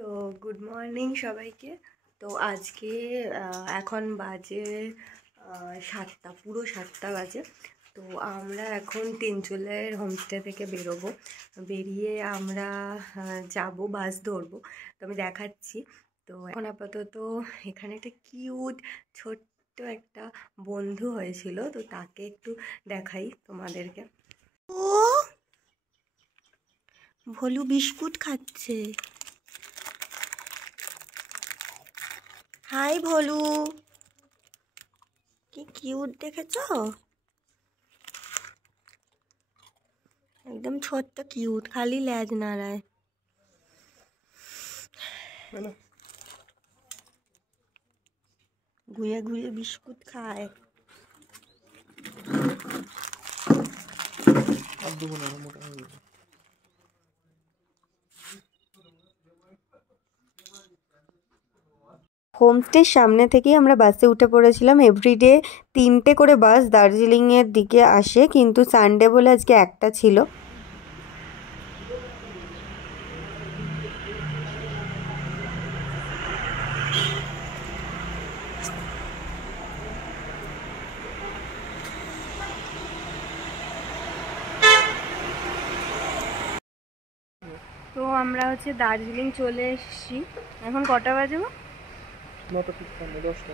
তো good morning সবাইকে। তো আজকে এখন বাজে 7টা, পুরো 7টা বাজে। তো আমরা এখন তিনচুলের হোমস্টে থেকে বেরোবো। বেরিয়ে আমরা যাব, বাস ধরবো। তো আমি দেখাচ্ছি। তো এখন আপাতত এখানে একটা কিউট ছোট্ট একটা বন্ধু হয়েছিল, তো তাকে একটু দেখাই তোমাদেরকে। ও ভলু বিস্কুট খাচ্ছে। হাই ভলু, কি কিউট দেখেছো? একদম ছোট্ট কিউট, খালি লেজ নাড়ায়। ঘুরে ঘুরে বিস্কুট খায়। হোমস্টের সামনে থেকেই আমরা বাসে উঠে পড়েছিলাম। এভরিডে 3টে করে বাস দার্জিলিংয়ের দিকে আসে, কিন্তু সানডে বলে আজকে একটা ছিল। তো আমরা দার্জিলিং চলে এসেছি। এখন কটা বাজে? 9:55, 10টা,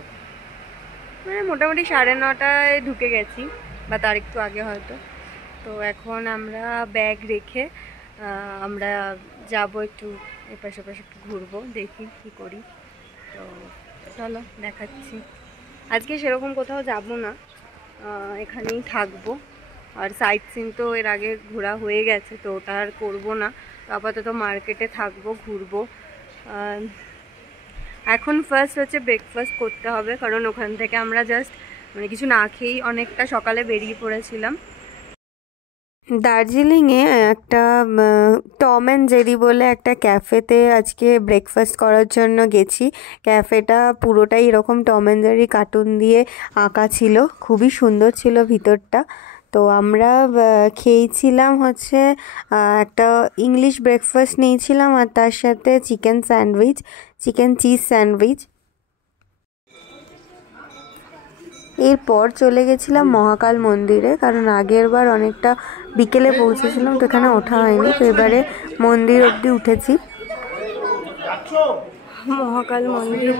মানে মোটামুটি 9:30টায় ঢুকে গেছি, বা তার একটু আগে হয়তো। তো এখন আমরা ব্যাগ রেখে আমরা যাব একটু এপাশ ওপাশ একটু ঘুরবো, দেখি কি করি। তো চলো দেখাচ্ছি। আজকে সেরকম কোথাও যাব না, এখানেই থাকবো। আর সাইট সিন তো এর আগে ঘোরা হয়ে গেছে, তো ওটা আর করবো না। তো আপাতত মার্কেটে থাকবো, ঘুরবো। এখন ফার্স্ট ব্রেকফাস্ট করতে হবে, কারণ ওখান থেকে আমরা জাস্ট কিছু না খেয়েই অনেকটা সকালে বেরিয়ে পড়েছিলাম। দার্জিলিংয়ে একটা টম অ্যান্ড জেরি বলে একটা ক্যাফেতে আজকে ব্রেকফাস্ট করার জন্য গেছি। ক্যাফেটা পুরোটাই এরকম টম অ্যান্ড জেরি কার্টুন দিয়ে আঁকা ছিল, খুবই সুন্দর ছিল ভিতরটা। তো আমরা খেয়েছিলাম একটা ইংলিশ ব্রেকফাস্ট নিয়েছিলাম, আর তার সাথে চিকেন চিজ স্যান্ডউইচ। এরপর চলে গেছিলাম মহাকাল মন্দিরে, কারণ আগের বার অনেকটা বিকেলে পৌঁছেছিলাম, তো এখানে ওঠা হয়নি। তো এবারে মন্দির অবধি উঠেছি। মহাকাল মন্দির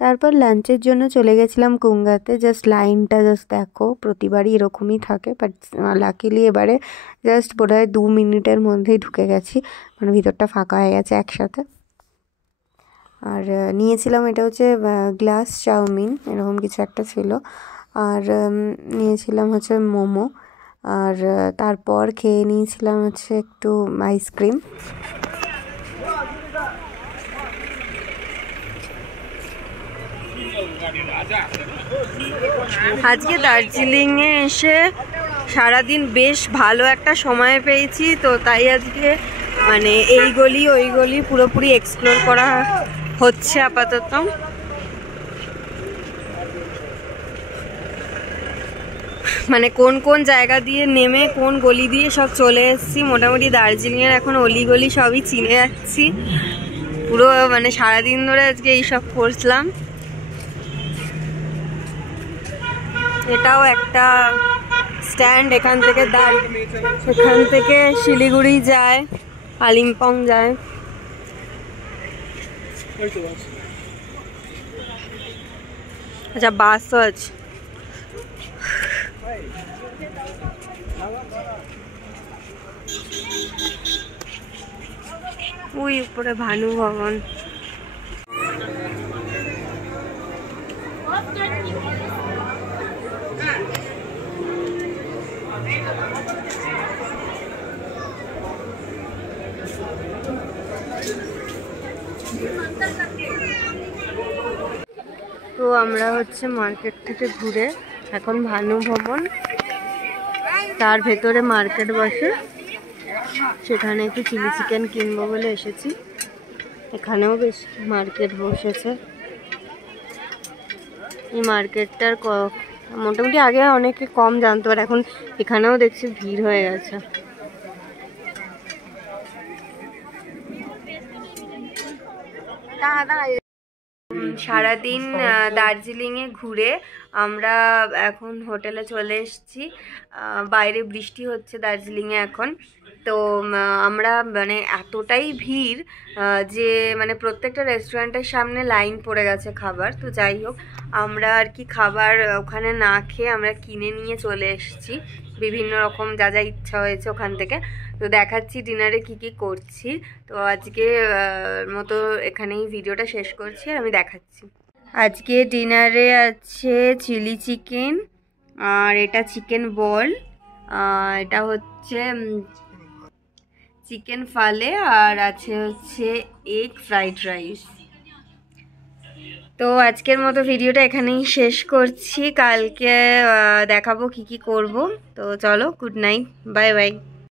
তারপর লাঞ্চের জন্য চলে গেছিলাম কুঙ্গাতে। জাস্ট লাইনটা দেখো, প্রতিবারই এরকমই থাকে, বাট লাকিলি এবারে জাস্ট বোধহয় 2 মিনিটের মধ্যেই ঢুকে গেছি, মানে ভিতরটা ফাঁকা হয়ে গেছে একসাথে। আর নিয়েছিলাম এটা গ্লাস চাউমিন, এরকম কিছু একটা ছিল। আর নিয়েছিলাম মোমো। আর তারপর খেয়ে নিয়েছিলাম একটু আইসক্রিম। আজকে দার্জিলিংয়ে এসে সারাদিন বেশ ভালো একটা সময় পেয়েছি, তো তাই আজকে এই গলি ওই গলি পুরোপুরি এক্সপ্লোর করা হচ্ছে আপাতত। কোন কোন জায়গা দিয়ে নেমে কোন গলি দিয়ে সব চলে এসেছি। মোটামুটি দার্জিলিংয়ের এখন অলিগলি সবই চিনে যাচ্ছি পুরো। সারাদিন ধরে আজকে এইসব করছিলাম। এটাও একটা স্ট্যান্ড, এখান থেকে শিলিগুড়ি যায়, কালিম্পং যায়। আচ্ছা, বাসও আছে। ওই উপরে ভানু ভবন। তো আমরা হচ্ছে মার্কেট থেকে ঘুরে এখন ভানু ভবন, তার ভেতরে মার্কেট বসে, সেখানে একটু চিলি চিকেন কিনবো বলে এসেছি। এখানেও বেশ মার্কেট বসেছে। এই মার্কেটটার মোটামুটি আগে অনেকে কম জানতো, আর এখন এখানেও দেখছি ভিড় হয়ে গেছে। সারাদিন দার্জিলিংয়ে ঘুরে আমরা এখন হোটেলে চলে এসেছি। বাইরে বৃষ্টি হচ্ছে দার্জিলিংয়ে এখন। তো আমরা মানে এতটাই ভিড় যে মানে প্রত্যেকটা রেস্টুরেন্টের সামনে লাইন পড়ে গেছে খাবার। তো যাই হোক, আমরা আর কি খাবার ওখানে না খেয়ে আমরা কিনে নিয়ে চলে এসেছি বিভিন্ন রকম যা যা ইচ্ছা হয়েছে ওখান থেকে। তো দেখাচ্ছি ডিনারে কি কি করছি। তো আজকে মতো এখানেই ভিডিওটা শেষ করছি, আর আমি দেখাচ্ছি। আজকে ডিনারে আছে চিলি চিকেন, আর এটা চিকেন বল, এটা হচ্ছে চিকেন ফালে, আর আছে হচ্ছে এগ ফ্রাইড রাইস। তো আজকের মতো ভিডিওটা এখানেই শেষ করছি। কালকে দেখাবো কি কি করব। তো চলো, গুড নাইট, বাই বাই।